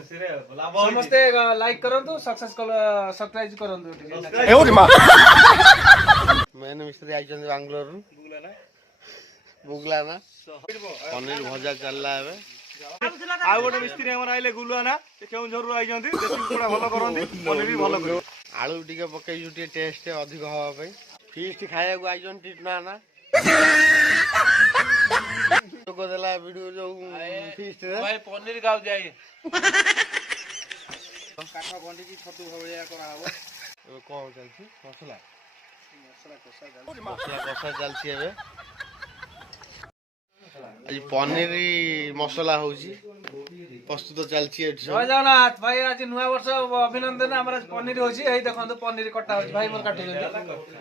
ସମସ୍ତେ ଲାଇକ୍ କରନ୍ତୁ, ସବସ୍କ୍ରାଇବ କରନ୍ତୁ। ମେନ୍ ମିସ୍ତ୍ରୀ ଆଇଛନ୍ତି ବାଙ୍ଗାଲୋରରୁ ବୁଗଲା ନା ପନିର ଭଜା ଚାଲିଲା ଏବେ। ଆଉ ଗୋଟେ ମିସ୍ତ୍ରୀ ଆମର ଆଇଲେ ଗୁଲୁଆନା, ସେ କେଉଁଝରରୁ ଆଇଛନ୍ତି, ଦେଶୀ କୁକୁଡ଼ା ଭଲ କରନ୍ତି, ପନିର ବି ଭଲ କରିବେ। ଆଳୁ ଟିକେ ପକେଇଛୁ ଟିକେ ଟେଷ୍ଟ ଅଧିକ ହବା ପାଇଁ। ଫିଷ୍ଟ ଖାଇବାକୁ ଆଇଛନ୍ତି ଟିଟନା ନା ଲୋକ ଦେଲା ଭିଡିଓ ଯୋଉ ଫିଷ୍ଟରେ ପନିର ଖାଉଛି ଆଇ କାଠ ଗଣ୍ଡିକି ଛତୁ ଭଳିଆ କରାହବ। ଏବେ କଣ ଚାଲିଛି? ମସଲା କଷା ଚାଲିଛି ଏବେ। ଆଜି ପନିର ମସଲା ହଉଛି ପ୍ରସ୍ତୁତ ଚାଲିଛି ଏଠି ଜୟ ଜଗନ୍ନାଥ ଭାଇ। ଆଜି ନୂଆ ବର୍ଷ ଅଭିନନ୍ଦନ। ଆମର ପନିର ହଉଛି, ଏଇ ଦେଖନ୍ତୁ ପନିର କଟା ହଉଛି, ଭାଇ ମୋର କାଟୁଛନ୍ତି।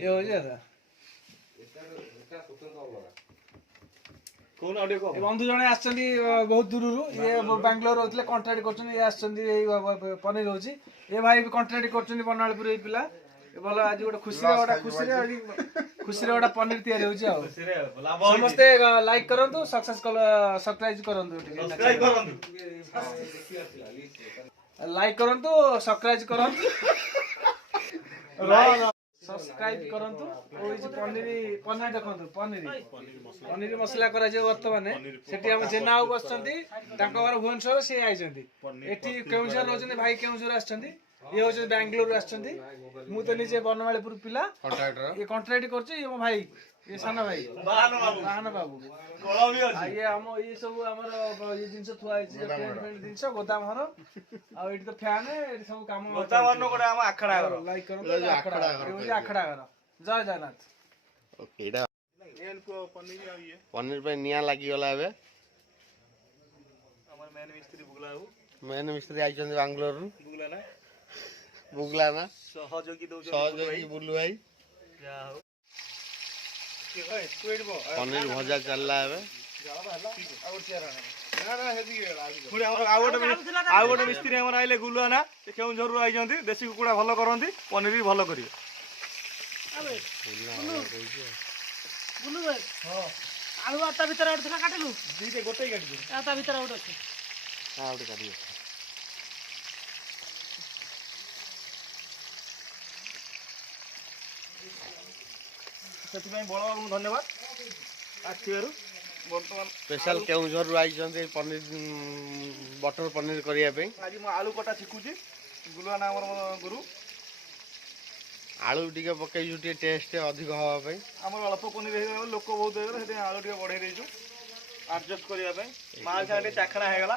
ଇଏ ହଉଛି ବନ୍ଧୁ ଜଣେ ଆସିଛନ୍ତି ବହୁତ ଦୂରରୁ, ଇଏ ବାଙ୍ଗାଲୋର ରହୁଥିଲେ, କଣ୍ଟ୍ରାକ୍ଟ କରୁଛନ୍ତି, ଇଏ ଆସିଛନ୍ତି। ଏଇ ପନିର ହଉଛି, ଏ ଭାଇ ବି କଣ୍ଟ୍ରାକ୍ଟ କରୁଛନ୍ତି ବନାଳପୁର। ଏଇ ପିଲା ଭଲ, ଆଜି ଗୋଟେ ଖୁସିରେ ଗୋଟେ ପନିର ତିଆରି ହଉଛି। ଆଉ ସମସ୍ତେ ଲାଇକ୍ କରନ୍ତୁ, ସବସ୍କ୍ରାଇବ କରନ୍ତୁ। ଲାଇକ୍ କରନ୍ତୁ, ସବସ୍କ୍ରାଇବ କରନ୍ତୁ, ସବସ୍କ୍ରାଇବ କରନ୍ତୁ। ପନିର ଦେଖନ୍ତୁ, ପନିର ମସଲା କରାଯିବ ବର୍ତ୍ତମାନ। ସେଠି ଆମ ଜେନା ବାବୁ ବସିଛନ୍ତି, ତାଙ୍କ ଘର ଭୁବନେଶ୍ୱର, ସିଏ ଆଇଛନ୍ତି। ଏଠି କେଉଁଝର ରହୁଛନ୍ତି, ଭାଇ କେଉଁଝର ଆସିଛନ୍ତି, ଇଏ ହଉଛନ୍ତି ବାଙ୍ଗାଲୋରରୁ ଆସିଛନ୍ତି। ମୁଁ ତ ନିଜେ ବନମାଳୀପୁର ପିଲା, ଇଏ କଣ୍ଟ୍ରାକ୍ଟ କରୁଛି। ଇଏ ମୋ ଭାଇ, ଇଏ ସାନ ଭାଇ ବାହାନ ବାବୁ। ଇଏ ଆମ ଇଏ ସବୁ ଆମର ଇଏ ଜିନିଷ ଥୁଆ ହେଇଛି, ଜିନିଷ ଗୋଦାମ ଘର। ଆଉ ଏଠି ତ ଫ୍ୟାନ, ଏଠି ସବୁ କାମ। ଲାଇକ୍ କରନ୍ତୁ, ଆଖଡା ଘର। ଜୟ ଜଗନ୍ନାଥ। ପନିର ପାଇଁ ନିଆଁ ଲାଗିଗଲା ଏବେ। ମେନ୍ ମିସ୍ତ୍ରୀ ଆଇଛନ୍ତି ବାଙ୍ଗାଲୋରରୁ ବୁଗଲା ନା ସହଯୋଗୀ ବୁଲୁ ଭାଇ। ପନିର ଭଜା ଚାଲିଲା ଏବେ। ଆଉ ଗୋଟେ ମିସ୍ତ୍ରୀ ଆମର ଆଇଲେ ଗୁଲୁଆନା, ସେ କେଉଁଝରରୁ ଆଇଛନ୍ତି, ଦେଶୀ କୁକୁଡ଼ା ଭଲ କରନ୍ତି, ପନିର ବି ଭଲ କରିବେ। ଆଳୁ ତା ଭିତରେ ଗୋଟେ ଥିଲା, କାଟିଲୁ ଦିଟେ ଗୋଟେ କାଟିଦେବୁ, ତା ଭିତରେ ଗୋଟେ ଅଛି। ଗୋଟେ କାଟିବେ। ସେଥିପାଇଁ ବଳବାବୁଙ୍କୁ ଧନ୍ୟବାଦ ଆସିଥିବାରୁ। ବର୍ତ୍ତମାନ ସ୍ପେଶାଲ କେଉଁଝରରୁ ଆଇଛନ୍ତି ପନିର ବଟର ପନିର କରିବା ପାଇଁ। ଆଜି ମୁଁ ଆଳୁ କଟା ଶିଖୁଛି, ଗୁଲୁଆନା ଆମର ଗୁରୁ। ଆଳୁ ଟିକେ ପକେଇଛୁ ଟିକେ ଟେଷ୍ଟ ଅଧିକ ହବା ପାଇଁ। ଆମର ଅଳ୍ପ ପନିର ହେଇଗଲା, ଲୋକ ବହୁତ ହେଇଗଲା, ସେଥିପାଇଁ ଆଳୁ ଟିକେ ବଢେଇ ଦେଇଛୁ ଆଡଜଷ୍ଟ କରିବା ପାଇଁ। ମାଲ ସାଙ୍ଗେ ଟିକେ ଚାଖଣା ହେଇଗଲା,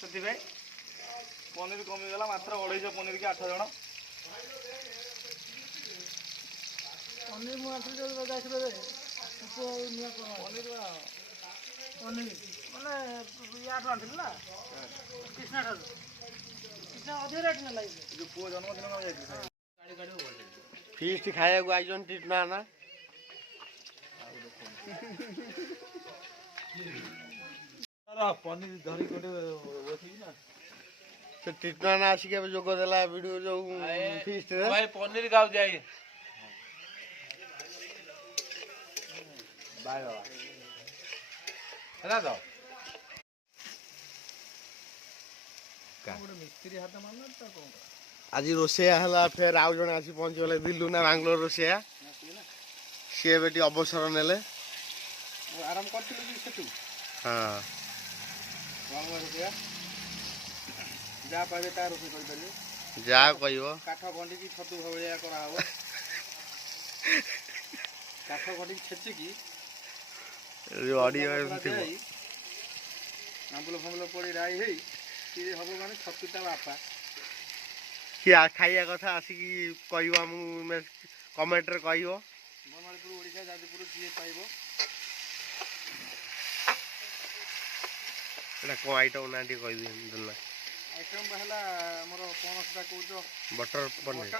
ସେଥିପାଇଁ ପନିର କମିଗଲା। ମାତ୍ର 250 ପନିର କି 8 ଜଣ। ପନିର ମୁଁ ଆସିଲି ଯାଇଥିଲେ ପନିର ମାନେ ୟାଠୁ ଆଣିଥିଲି ନା, କୃଷ୍ଣା ଠାରୁ। କୃଷ୍ଣା ଅଧିକ ରେଟ୍ ନେଲା। ଯୋଉ ପୁଅ ଜନ୍ମଦିନ ଯାଇଥିଲି, ଫିଷ୍ଟ ଖାଇବାକୁ ଆଇଛନ୍ତି ଟିଟନା ନା ପନିର ଧରି ଗୋଟେ ନା ସେ ଟିଟନା ନା ଆସିକି ଏବେ ଯୋଗ ଦେଲା ଭିଡିଓ ଯୋଉ ଫିଷ୍ଟରେ। ଭାଇ ପନିର ଖାଉଛି ଆଇ ହେଲା ତ। ଆଜି ରୋଷେଇଆ ହେଲା ଫେର ଆଉ ଜଣେ ଆସି ପହଞ୍ଚିଗଲେ, ଦିଲୁ ନା ବାଙ୍ଗାଲୋର ରୋଷେଇଆ। ସିଏ ଏବେ ଟିକେ ଅବସର ନେଲେ। ଆରାମ କରିଥିଲୁ କି ସେଠୁ? ହଁ, ଯାହା ପାଇବେ ତା ରୋଷେଇ କରିପାରିବେ, ଯାହା କହିବ। କାଠ ଗଣ୍ଡିକି ଛତୁ ଭଳିଆ କରାହବ। କାଠ ଗଣ୍ଡିକି ଛେଚିକି ଅଡିଓ ଥିବ, ଆମ୍ବୁଲ ଫାମ୍ବୁଲ ପଡ଼ି ରାଇ ହେଇ ସିଏ ହବ ମାନେ ଛତୁ ତା ବାପା। କିଏ ଖାଇବା କଥା ଆସିକି କହିବ, ଆମକୁ କମେଣ୍ଟରେ କହିବ। ବନମାଳୀପୁର, ଓଡ଼ିଶା, ଯାଜପୁର କିଏ ପାଇବ। ଏଇଟା କ'ଣ ଆଇଟମ୍ ନା ଟିକେ କହିଦିଅନ୍ତୁ। ଆଇଟମ୍ ହେଲା ଆମର କ'ଣ ସେଟା କହୁଛ, ବଟର ପନିର।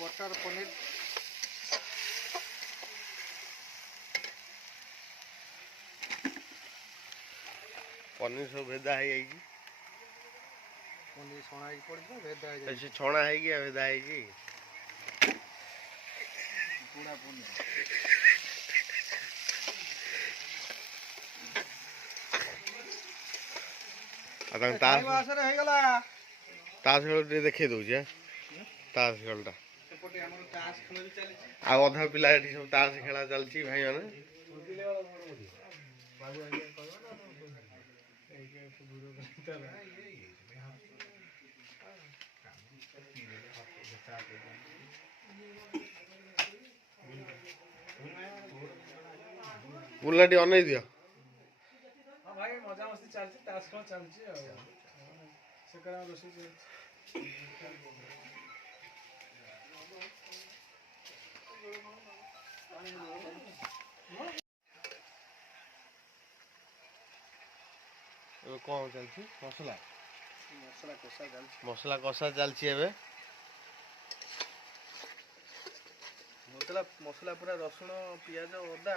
ବଟର ପନିର। ପନିର ସବୁ ଭେଦା ହେଇଯାଇଛି। ପନିର ଛଣା ହେଇକି ପଡ଼ିଛି, ଭେଦା ହେଇଯାଇଛି। ସେ ଛଣା ହେଇକି ଭେଦା ହେଇଛି। ପୁଡ଼ା ପନିର। ଆଉ ତାଙ୍କ ତାସ ମାସରେ ହେଇଗଲା। ତାସ ଖେଳ ଟିକେ ଦେଖେଇ ଦଉଛି ତାସ ଖେଳଟା। ସେପଟେ ଆମର ତାସ ଖେଳ ବି ଚାଲିଛି। ଆଉ ଅଧା ପିଲା ଏଠି ସବୁ ତାସ ଖେଳା ଚାଲିଛି ଭାଇମାନେ। ବୁଲା ଟିକେ ଅନେଇ ଦିଅ। ହଁ ଭାଇ ମଜାମସ୍ତି ଚାଲିଛି, ତାସ ଖେଳ ଚାଲିଛି ଆଉ ସେକରେ ରୋଷେଇ ଚାଲିଛି। ଏବେ କଣ ଚାଲିଛି? ମସଲା କଷା ଚାଲିଛି। ମସଲା କଷା ଚାଲିଛି ଏବେ। ମସଲା ପୁରା ରସୁଣ ପିଆଜ ଅଦା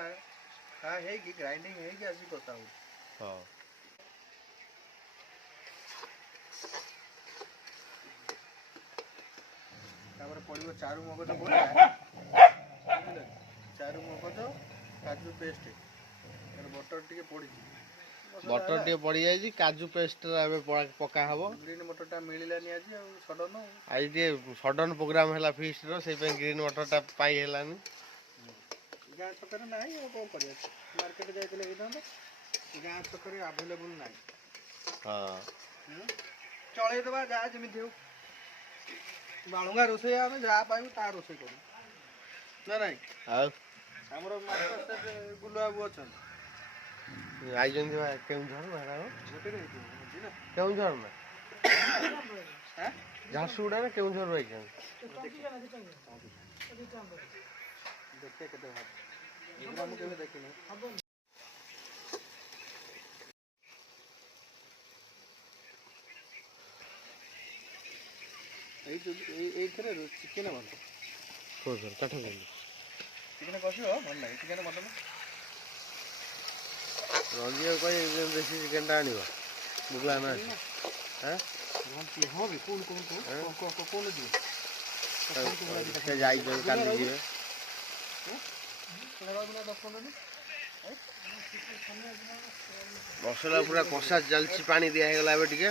ହେଇକି ଗ୍ରାଇଣ୍ଡିଙ୍ଗ ହେଇକି ଆସି କଷା ହଉଛି। ହଁ ତାପରେ ପଡ଼ିବ ଚାରୁ ମଗଜ ବଟା, ଚାରୁ ମଗଜ କାଜୁ ପେଷ୍ଟ, ବଟର ଟିକେ ପଡ଼ିଛି। ବଟର ଟିକେ ପଡ଼ିଯାଇଛି, କାଜୁ ପେଷ୍ଟ ଏବେ ପକା ହବ। ଗ୍ରୀନ୍ ମଟରଟା ମିଳିଲାନି ଆଜି ଆଉ ସଡନ। ଆଜି ଟିକେ ସଡନ ପ୍ରୋଗ୍ରାମ ହେଲା ଫିଷ୍ଟର, ସେଇପାଇଁ ଗ୍ରୀନ୍ ମଟରଟା ପାଇ ହେଲାନି। ଗାଁ ଛକରେ ନାହିଁ ଆଉ କ'ଣ କରିବା, ମାର୍କେଟ ଯାଇଥିଲେ ହେଇଥାନ୍ତା। ଗାଁ ଛକରେ ଆଭେଲେବୁଲ୍ ନାହିଁ। ହଁ ଚଳେଇଦେବା ଯାହା ଯେମିତି ହଉ। ବାଳୁଙ୍ଗା ରୋଷେଇ ଆମେ ଯାହା ପାଇବୁ ତାହା ରୋଷେଇ କରୁ ନା ନାଇଁ। ଆଉ ଆମର ମାଷ୍ଟର ଗୁଲବାବୁ ଅଛନ୍ତି। ଆଇଛନ୍ତି ବା କେଉଁଝର ନା କେଉଁଝର ନା ଝାରସୁଗୁଡ଼ା ନା କେଉଁଝରରୁ ଆଇଛନ୍ତି। ଦେଖିବା କେତେ ଭାବ ମୁଁ କେବେ ଦେଖିନି। ଏଇଥିରେ ଚିକେନ ଭଲ। କୋଉଥିରେ? କାଠ କୋଇଲି ଚିକେନ କଷିବ ଭଲ ଲାଗେ। ଚିକେନ ମଟନ ରଞ୍ଜିବାକୁ କହି ଦେଶୀ ଚିକେନଟା ଆଣିବ। ବୁଗଲା ନା ହଁ ବି କୋଉନ ଯିବେ ସେ ଯାଇଛନ୍ତି କାଲି ଯିବେ। ମସଲା ପୁରା କଷା ଚାଲିଛି, ପାଣି ଦିଆ ହେଇଗଲା ଏବେ ଟିକେ।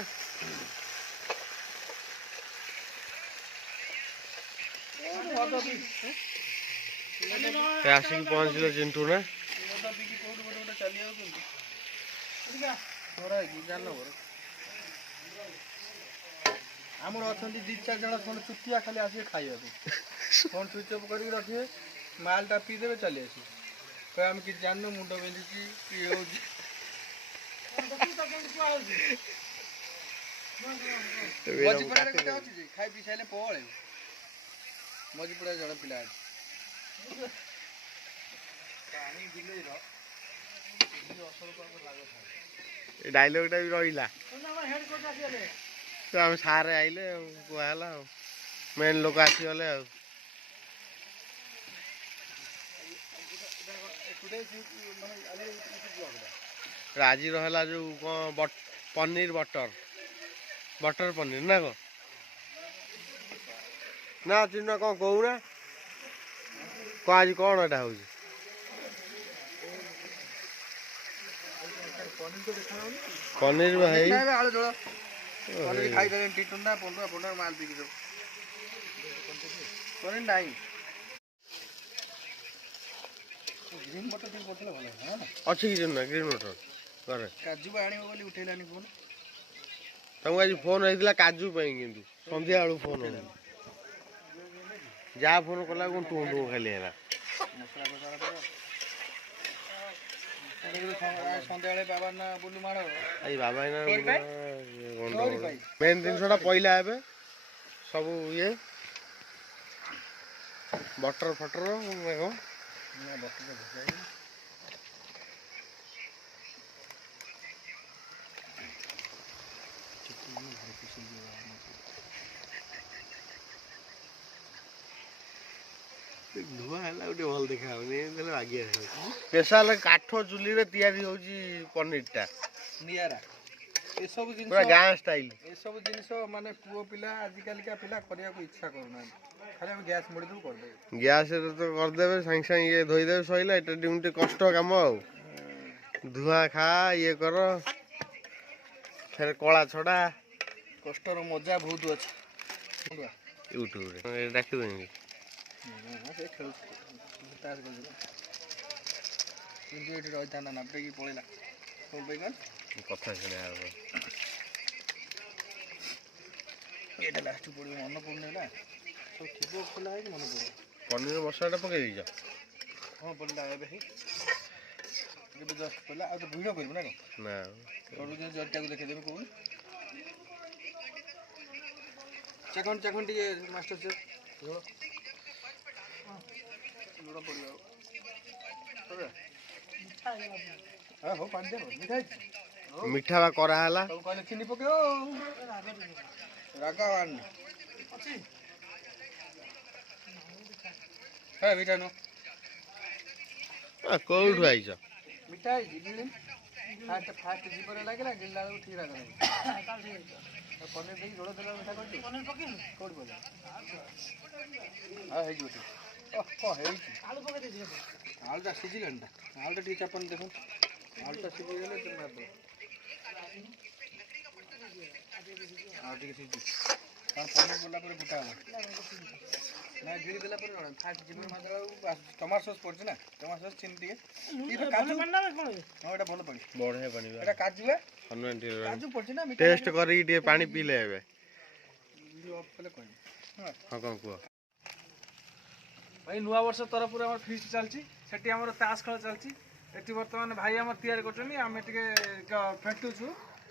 ଆସିକି ପହଞ୍ଚିଲେ ଚିଣ୍ଟୁ ନା। ଆମର ଅଛନ୍ତି 2-4 ଜଣ ଖଣ୍ଡ ଚୁଟିଆ ଖାଲି ଆସିବେ ଖାଇବାକୁ। ଫୋନ୍ ସୁଇଚ୍ ଅଫ୍ କରିକି ରଖିବେ, ମାଲଟା ପିଇଦେବେ ଚାଲି ଆସିବେ। କହିବେ ଆମେ କିଛି ଜାଣିନୁ, ମୁଣ୍ଡ ବିନ୍ଧୁଛି ଇଏ ହେଉଛି। ମଝିପଡ଼ାରେ ଗୋଟେ ଅଛି ଯେ ଖାଇ ପିଇ ସାରିଲେ ପଳେଇବ। ମଝିପଡ଼ାରେ ଜଣେ ପିଲା ଅଛି। ଏ ଡାଇଲଗଟା ବି ରହିଲା। ଆମେ ସାରେ ଆଇଲେ ଆଉ କୁହାହେଲା ଆଉ ମେନ୍ ଲୋକ ଆସିଗଲେ ଆଉ। ଆଜିର ହେଲା ଯୋଉ କ'ଣ ପନିର ବଟର ପନିର ନା କ'ଣ ନା ଚିହ୍ନ କ'ଣ କହୁନା କ'ଣ ଆଜି କ'ଣ ଏଇଟା ହେଉଛି? ପନିର ଭାଇ ଆଳୁ ଝୋଳ ଖାଇଦେଲେଣି ଟିଟୁନା ପନ୍ଦର ମାଲ ପିକି ସବୁ ପନିର ନାହିଁ। ଗ୍ରୀନ୍ ମଟର ଟିକେ ପଡ଼ିଥିଲେ ଭଲ ହେଲା। ଅଛି କି ଚିହ୍ନ ଗ୍ରୀନ୍ ମଟର ଘରେ? କାଜୁ ଆଣିବ ବୋଲି ଉଠେଇଲାନି ଫୋନ୍। ତାଙ୍କୁ ଆଜି ଫୋନ୍ ହେଇଥିଲା କାଜୁ ପାଇଁ, କିନ୍ତୁ ସନ୍ଧ୍ୟାବେଳୁ ଫୋନ୍ ହେଲା। ଯାହା ଫୋନ୍ କଲା କ'ଣ ଟୁଁ ଟୁଁ ଖାଲି ହେଲା। ସନ୍ଧ୍ୟାବେଳେ ବାବା ନା ବୁଲୁ ମାଡ଼ ଏଇ ବାବା ମେନ୍ ଜିନିଷଟା ପଇଲା ଏବେ ସବୁ ଇଏ ବଟର ଫଟର ଧୂଆଁ ହେଲା ଗୋଟେ ଭଲ ଦେଖା ହଉନି, ଏମିତି ବାଗିଆ ସ୍ପେଶାଲ କାଠ ଚୁଲିରେ ତିଆରି ହଉଛି ପନିରଟା ନିଆରା। ଏସବୁ ଜିନିଷ ପୁରା ଗାଁ ଷ୍ଟାଇଲ। ଏସବୁ ଜିନିଷ ମାନେ ପୁଅ ପିଲା ଆଜିକାଲିକା ପିଲା କରିବାକୁ ଇଚ୍ଛା କରୁନାହାନ୍ତି। ଖାଲି ଆମେ ଗ୍ୟାସ୍ ମୋଡ଼ିଦେବୁ କରିଦେବେ। ଗ୍ୟାସରେ ତ କରିଦେବେ, ସାଙ୍ଗେ ସାଙ୍ଗେ ଇଏ ଧୋଇଦେବେ, ସଇଲା। ଏଟା ଟିକେ କଷ୍ଟ କାମ ଆଉ। ଧୂଆଁ ଖା ଇଏ କର। ଫେରେ କଳା ଛଡ଼ା କଷ୍ଟର ମଜା ବହୁତ ଅଛି। ୟୁଟ୍ୟୁବରେ ଡାକିବେନି ସେ ଖେଳୁଛି ତାସ ଖେଳୁଛି କିନ୍ତୁ ଏଠି ରହିଥାନ୍ତା ନା ପେକି ପଳେଇଲା କ'ଣ ପାଇଁ କ'ଣ କଥା ଶୁଣିବା ହବ। ଏଇଟା ଲାଷ୍ଟ ପଡ଼ିବ ମନେ ପଡ଼ୁନି ନା ସବୁ ଥିବ ଖୋଲା ହେଇକି ମନେ ପଡ଼ିବ। ପନିର ମସଲାଟା ପକେଇ ଦେଇଛ? ହଁ ପଡ଼ିଲା ଏବେ ହିଁ ଏବେ ଜଷ୍ଟ ପଡ଼ିଲା। ଆଉ ତ ଭିଡ଼ିଓ କରିବୁ ନା କ'ଣ? ନା କରୁ ଜରିଟାକୁ ଦେଖେଇଦେବେ କହୁନି। ଚାଖଣ୍ଡ ଚାଖଣ୍ଡ ଟିକେ ମାଷ୍ଟର ଚେଫ୍ ଝୋଳ ଲୁଣ ପଡ଼ିବ ଆଉ ହଉ ପାଣି ଦେବ ମିଠା ହେଇଛି ମିଠା ବା କରାହେଲା। ସବୁ କହିଲେ ଚିନି ପକେଇବ ରାଗ ଆଣିନି ହେ ମିଠା ନୁ କୋଉଠୁ ଆଇଛ? ମିଠା ହେଇଛି ଗିଳି ଫାଷ୍ଟ ଜୀବରେ ଲାଗିଲା ଗିଳିଲା ବେଳକୁ ଠିକ୍ ରାଗ ଲାଗିଲା। ପନିର ଦେଇକି ଝୋଳ ଦେଲା ମିଠା କରିଛି ପନିର ପକେଇନି କୋଉଠି ପଡ଼ିଲା ହଁ ହେଇଯିବ ଟିକେ ହେଇଛି ଆଳୁଟା ସିଝିଲାଣି ଟା ଆଳୁଟା ଟିକେ ଚାପନି ଦେଖନ୍ତୁ ଆଳୁଟା ସିଝିଗଲେ ଟିକେ ମାରିଦେବ ଆଉ ଟିକେ ସିଝି କାରଣ ପନିର ପଡ଼ିଲା ପରେ ଗୋଟା ହେବ ନା ଗିଳି ଦେଲା ପରେ ଜଣା ଫାଷ୍ଟ ଜୀବରେ ମାରିଦେଲା ବେଳକୁ ଟମାଟୋ ସସ୍ ପଡ଼ିଛି ନା ଟମାଟୋ ସସ୍ ଚିନି ଟିକେ କାଜୁ ହଁ ଏଇଟା ଭଲ ପାଣି ବଢ଼ିଆ ପାଣି ଏଇଟା କାଜୁ ହନୁମାନ ଟିକେ କାଜୁ ପଡ଼ିଛି ନା ଟେଷ୍ଟ କରିକି ଟିକେ ପାଣି ପିଇଲେ ଏବେ। ଭିଡ଼ିଓ ଅଫ୍ କଲେ କହିବି ହଁ କ'ଣ କୁହ? ଭାଇ ନୂଆ ବର୍ଷ ତରଫରୁ ଆମର ଫିଷ୍ଟ ଚାଲିଛି। ସେଠି ଆମର ତାସ ଖେଳ ଚାଲିଛି। ଏଠି ବର୍ତ୍ତମାନ ଭାଇ ଆମର ତିଆରି କରୁଛନ୍ତି ଆମେ ଟିକେ ଫେଣ୍ଟୁଛୁ।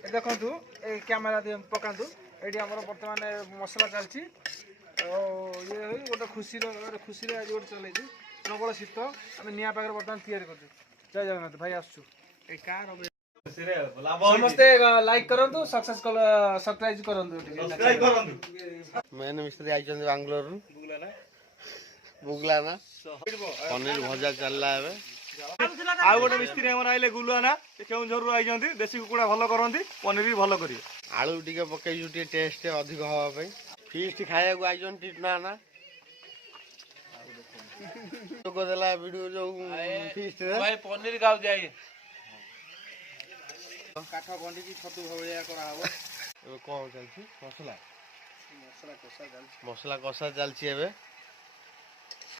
ଏ ଦେଖନ୍ତୁ ଏଇ କ୍ୟାମେରା ପକାନ୍ତୁ। ଏଇଠି ଆମର ବର୍ତ୍ତମାନ ମସଲା ଚାଲିଛି। ଆଉ ଇଏ ଗୋଟେ ଖୁସିରେ ଆଜି ଗୋଟେ ଚଲେଇଛୁ ପ୍ରବଳ ଶୀତ ଆମେ ନିଆଁ ପାଖରେ ବର୍ତ୍ତମାନ ତିଆରି କରୁଛୁ। ଜୟ ଜଗନ୍ନାଥ ଭାଇ ଆସୁଛୁ। ଏଇ କାର ସମସ୍ତେ ଲାଇକ୍ କରନ୍ତୁ ସବସ୍କ୍ରାଇବ କରନ୍ତୁ। ମେନ୍ ମିସ୍ତ୍ରୀ ଆଇଛନ୍ତି ବାଙ୍ଗଲୋରରୁ ବୁଗଲା ନା ପନିର ଭଜା ଚାଲିଲା ଏବେ। ଆଉ ଗୋଟେ ମିସ୍ତ୍ରୀ ଆମର ଆଇଲେ ଗୁଲୁଆନା ସେ କେଉଁଝରରୁ ଆଇଛନ୍ତି ଦେଶୀ କୁକୁଡ଼ା ଭଲ କରନ୍ତି ପନିର ବି ଭଲ କରିବେ। ଆଳୁ ଟିକେ ପକେଇଛୁ ଟିକେ ଟେଷ୍ଟ ଅଧିକ ହବା ପାଇଁ। ଫିଷ୍ଟ ଖାଇବାକୁ ଆଇଛନ୍ତି ନା ନା ଯୋଗ ଦେଲା ଭିଡ଼ିଓ ଯୋଉ ଫିଷ୍ଟରେ ଭାଇ ପନିର ଖାଉଛି ଆଜ୍ଞା। କାଠ ଗଣ୍ଡିକି ଛତୁ ଭଳିଆ କରାହବ। ଏବେ କ'ଣ ଚାଲିଛି? ମସଲା ମସଲା କଷା ଚାଲିଛି। ମସଲା କଷା ଚାଲିଛି ଏବେ।